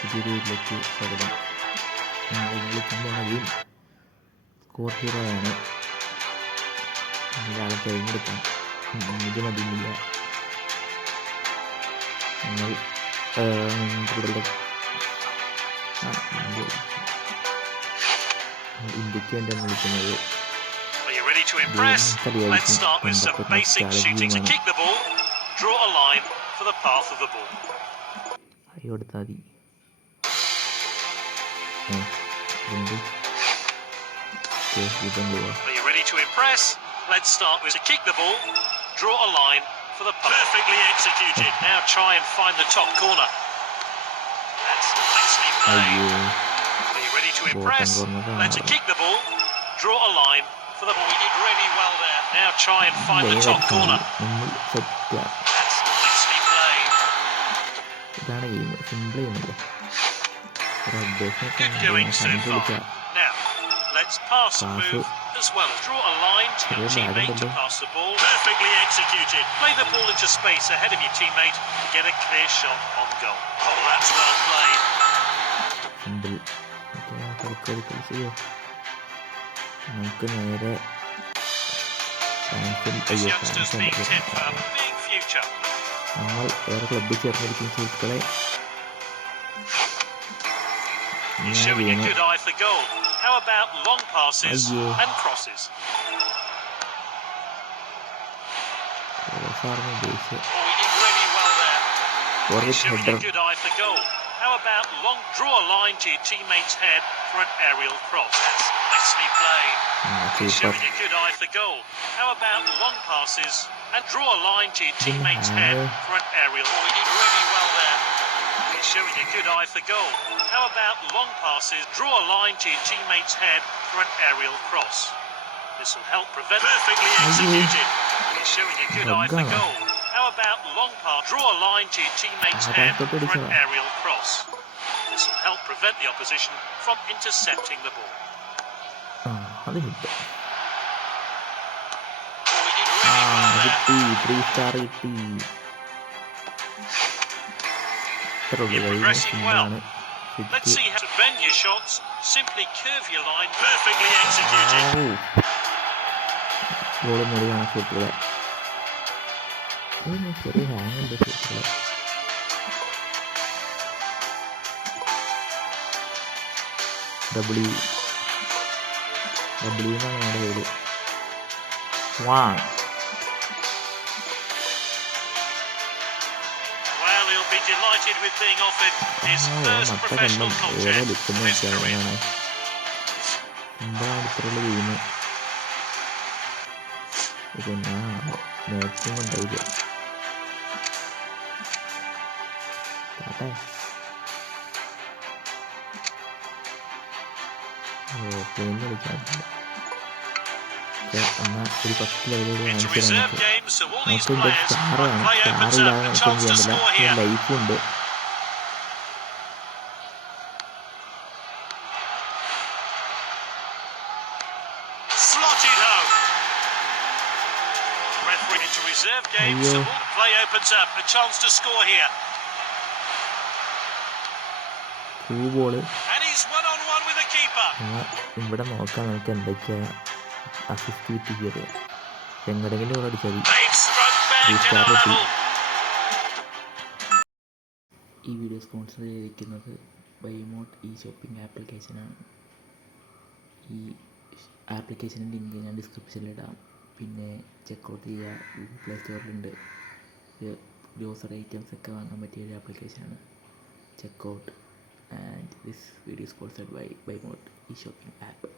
പുതിയൊരു വീട്ടിലേക്ക് സ്വാഗതം. വിളിക്കുമ്പോഴാണെങ്കിൽ സ്കോർ ഹീറോയാണ്. ഒരാളെ തിരഞ്ഞെടുക്കാം. ഇത് മതിയില്ല. നമ്മൾ ഇന്ത്യക്ക് വേണ്ടിയാണ് വിളിക്കുന്നത്. കൊടുത്താൽ മതി. Let's start with to kick the ball, draw a line for the punt. Perfectly executed. Now try and find the top corner. That's nicely played. Are you ready to impress? Let's kick the ball, draw a line for the ball. We did really well there. Now try and find the top corner. That's nicely played. Good going so far. Now let's pass and move as well. Draw a line to your teammate to pass the ball. Perfectly executed. Play the ball into space ahead of your teammate to get a clear shot on goal. Oh, that's well played. This youngster's being tipped for a big future. He's showing a good eye for goal. How about long passes and crosses? Oh, he did really well there. He's showing a good eye for goal. How about long draw a line to your teammate's head for an aerial cross? That's nicely played. He's showing a good eye for goal. How about long passes and draw a line to your teammate's head for an aerial? Oh, he did really well there. He's showing a good eye for goal. How about long passes? Draw a line to your teammate's head for an aerial cross. This will help prevent. Perfectly executed. He's showing a good eye for goal. How about long pass? Draw a line to your teammate's head for an aerial cross. This will help prevent the opposition from intercepting the ball. Oh, he did really well there. You're progressing well. Let's see how to bend your shots. Simply curve your line. Perfectly executed. Delighted with being offered his first professional contract of his career. It's reserve game, so all these players, when play opens up, a chance to score here. Slotted home. Referee into reserve game, so all the play opens up, a chance to score here. And he's one-on-one with the keeper. ഈ video sponsor ചെയ്തിരിക്കുന്നത് ബൈമോട്ട് ഈ shopping ആപ്ലിക്കേഷനാണ്. ഈ ആപ്ലിക്കേഷൻ്റെ link ഞാൻ ഡിസ്ക്രിപ്ഷനിലിടാം. പിന്നെ checkout ചെയ്യുക. Google Play സ്റ്റോറിലുണ്ട്. ഗ്രോസറി ഐറ്റംസ് ഒക്കെ വാങ്ങാൻ പറ്റിയ ഒരു ആപ്ലിക്കേഷനാണ്. Checkout. And this video sponsored by ബൈമോട്ട് ഈ ഷോപ്പിംഗ് ആപ്പ്.